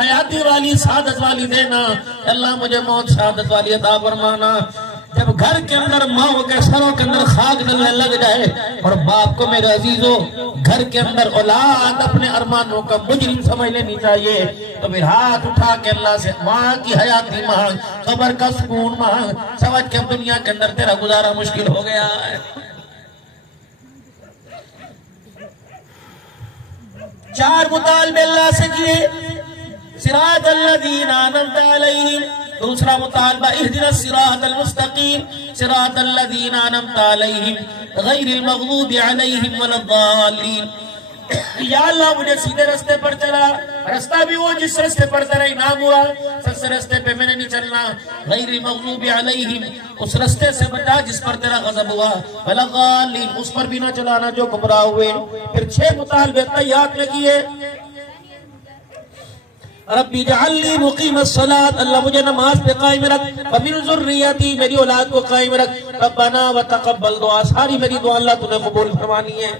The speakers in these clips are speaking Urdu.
حیاتی والی سعادت والی دینا، اللہ مجھے موت شہادت والی عطا فرمانا۔ جب گھر کے اندر ماں کے سروں کے اندر خاک ڈلنے لگ جائے، اور باپ کو میرے عزیزوں گھر کے اندر اولاد اپنے ارمانوں کا مجرم سمجھ لینی چاہیے، تو پھر ہاتھ اٹھا کے اللہ سے ماں کی حیاتی مانگ، قبر کا سکون مانگ، سمجھ کے دنیا کے اندر تیرا گزارا مشکل ہو گیا ہے۔ 4 مطالبے اللہ سے کیے، صراط الذین انعمت علیہم، دوسرا مطالبہ اہدنا الصراط المستقیم، صراط الذین انعمت علیہم غیر المغضوب علیہم ولا الضالین۔ یا اللہ مجھے سیدھے رستے پر چلا، رستہ بھی وہ جس رستے پر تیرا انعام ہوا، سچے رستے پہ میں نے نہیں چلنا، غیر المغضوب علیہم اس رستے سے بچا جس پر تیرا غضب ہوا، ولا الضالین اس پر بھی نہ چلانا جو گمراہ ہوئے۔ پھر 6 مطالبے تحیات میں کیے، ربی جعلنی مقیم الصلاة، اللہ مجھے نماز پہ قائم رکھ، ومن ذریتی میری اولاد کو قائم رکھ، ربنا وتقبل دعا، ساری میری دعا اللہ تو نے قبول فرمانی ہے۔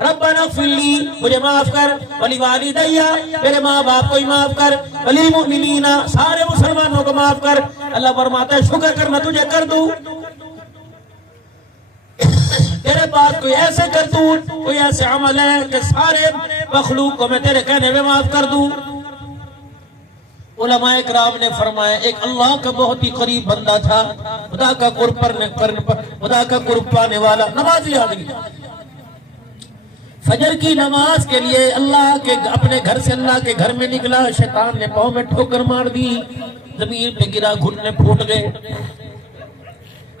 ربنا اغفر لی مجھے معاف کر، ولوالدی میرے ماں باپ کو ہی معاف کر، وللمؤمنین سارے مسلمانوں کو معاف کر۔ اللہ فرماتا ہے شکر کر میں تجھے کر دوں، تیرے پاس کوئی ایسے کرتوت کوئی ایسے عمل ہے کہ سارے مخلوق کو میں تیرے کہنے میں معاف کر دوں۔ علماء کرام نے فرمایا ایک اللہ کا بہت ہی قریب بندہ تھا، خدا کا قرب پانے والا نمازی آدمی، فجر کی نماز کے لیے اللہ کے اپنے گھر سے اللہ کے گھر میں نکلا، شیطان نے پاؤں میں ٹھوکر مار دی، زمین پہ گرا، گھٹنے پھوٹ گئے۔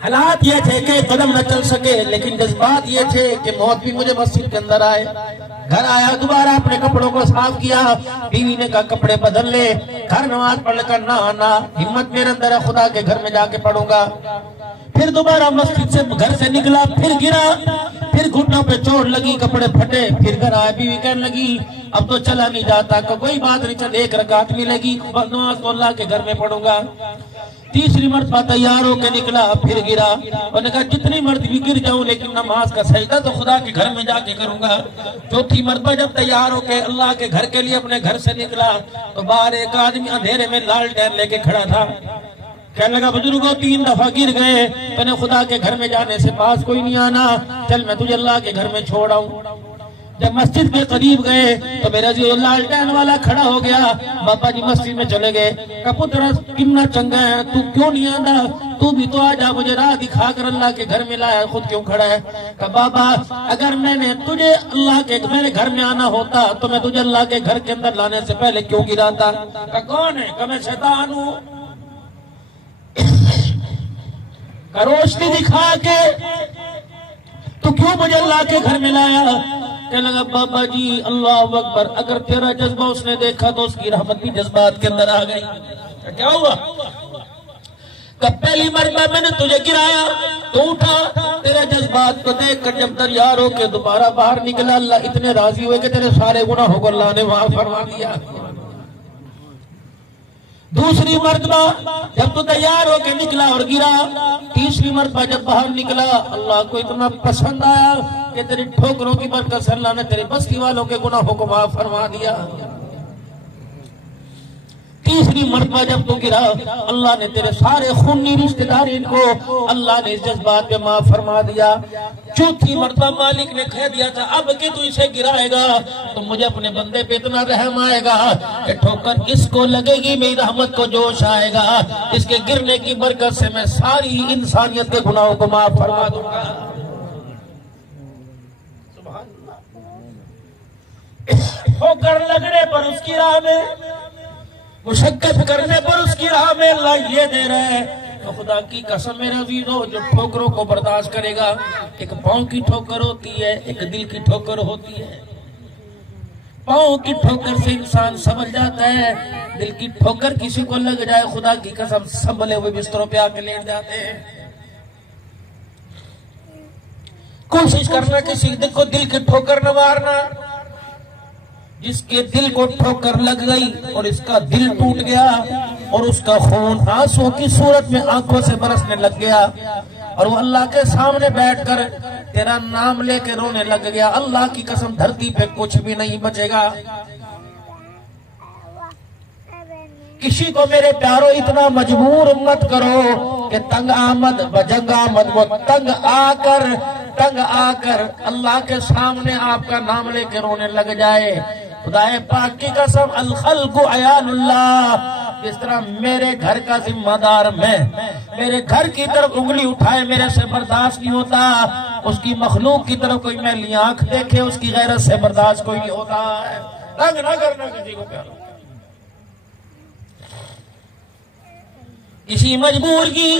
حالات یہ تھے کہ قدم نہ چل سکے، لیکن جذبات یہ تھے کہ موت بھی مجھے مسجد کے اندر آئے۔ گھر آیا، دوبارہ اپنے کپڑوں کو صاف کیا، بیوی نے کہا کپڑے بدل لے، گھر نماز پڑھ کر نہ آنا، ہمت میرے اندر ہے خدا کے گھر میں جا کے پڑھوں گا۔ پھر دوبارہ مسجد سے گھر سے نکلا، پھر گرا، پھر گھٹنوں پہ چوٹ لگی، کپڑے پھٹے، پھر گھر آیا، بیوی کہنے لگی اب تو چلا نہیں جاتا، کوئی بات نہیں، چل 1 رکعت ملے گی، نماز تو اللہ کے گھر میں پڑھوں گا۔ تیسری مرتبہ تیار ہو کے نکلا، پھر گرا، اور نے کہا جتنی مرتبہ بھی گر جاؤں لیکن نماز کا سجدہ تو خدا کے گھر میں جا کے کروں گا۔ چوتھی مرتبہ جب تیار ہو کے اللہ کے گھر کے لیے اپنے گھر سے نکلا تو باہر ایک آدمی اندھیرے میں لالٹین لے کے کھڑا تھا، کہنے لگا بزرگوں 3 دفعہ گر گئے، تو نے خدا کے گھر میں جانے سے پاس کوئی نہیں آنا، چل میں تجھے اللہ کے گھر میں چھوڑ آؤں۔ جب مسجد کے قریب گئے تو میرا لالٹین والا کھڑا ہو گیا، بابا جی مسجد میں چلے گئے، کہا پتر کتنا چنگا ہے تو کیوں نہیں آندا، تو بھی تو آجا، مجھے راہ دکھا کر اللہ کے گھر میں لایا، خود کیوں کھڑا ہے؟ کہا بابا اگر میں نے تجھے اللہ کے میرے گھر میں آنا ہوتا تو میں تجھے اللہ کے گھر کے اندر لانے سے پہلے کیوں گراتا؟ کہا کون ہے؟ کہا میں شیطان ہوں۔ کہا روشنی دکھا کے تو کیوں مجھے اللہ کے گھر میں لایا؟ کہنے لگا بابا جی اللہ اکبر، اگر تیرا جذبہ اس نے دیکھا تو اس کی رحمت بھی جذبات کے اندر آ گئی۔ کیا ہوا؟ کہ پہلی مرتبہ میں نے تجھے گرایا تو اٹھا، تیرے جذبات کو دیکھ کر جب تیار ہو کے دوبارہ باہر نکلا، اللہ اتنے راضی ہوئے کہ تیرے سارے گناہوں کو اللہ نے معاف فرما دیا۔ دوسری مرتبہ جب تو تیار ہو کے نکلا اور گرا، تیسری مرتبہ جب باہر نکلا اللہ کو اتنا پسند آیا کہ تیری ٹھوکروں کی برکت سے اللہ نے تیری بستی والوں کے گناہوں کو معاف فرما دیا۔ تیسری مرتبہ جب تو گرا اللہ نے تیرے سارے خونی رشتہ دارین کو اللہ نے اس جذبات پہ معاف فرما دیا۔ چوتھی مرتبہ مالک نے کہہ دیا تھا اب کہ تو اسے گرائے گا تو مجھے اپنے بندے پہ اتنا رحم آئے گا کہ ٹھوکر اس کو لگے گی، میری رحمت کو جوش آئے گا، اس کے گرنے کی برکت سے میں ساری انسانیت کے گناہوں کو معاف فرما دوں گا۔ ٹھوکر لگنے پر اس کی راہ میں، مشقت کرنے پر اس کی راہ میں اللہ یہ دے رہا ہے تو خدا کی قسم میرے عزیزو جو ٹھوکروں کو برداشت کرے گا، ایک پاؤں کی ٹھوکر ہوتی ہے، ایک دل کی ٹھوکر ہوتی ہے۔ پاؤں کی ٹھوکر سے انسان سنبھل جاتا ہے، دل کی ٹھوکر کسی کو لگ جائے خدا کی قسم سنبھلے ہوئے بستروں پہ آ کے لیٹ جاتے ہیں۔ کوشش کرنا کسی کو دل کی ٹھوکر نہ مارنا، جس کے دل کو ٹھوکر لگ گئی اور اس کا دل ٹوٹ گیا اور اس کا خون آنسوں کی صورت میں آنکھوں سے برسنے لگ گیا اور وہ اللہ کے سامنے بیٹھ کر تیرا نام لے کے رونے لگ گیا، اللہ کی قسم دھرتی پہ کچھ بھی نہیں بچے گا۔ کسی کو میرے پیارو اتنا مجبور مت کرو کہ تنگ آمد بجنگ آمد وہ تنگ آ کر اللہ کے سامنے آپ کا نام لے کے رونے لگ جائے۔ خدا پاک کی قسم الخلق عیال اللہ، جس طرح میرے گھر کا ذمہ دار میں میرے گھر کی طرف انگلی اٹھائے میرے سے برداشت نہیں ہوتا، اس کی مخلوق کی طرف کوئی میلی آنکھ دیکھے اس کی غیرت سے برداشت کوئی نہیں ہوتا ہے۔ تنگ نہ کرنا کسی کو پیارو، کسی مجبور کی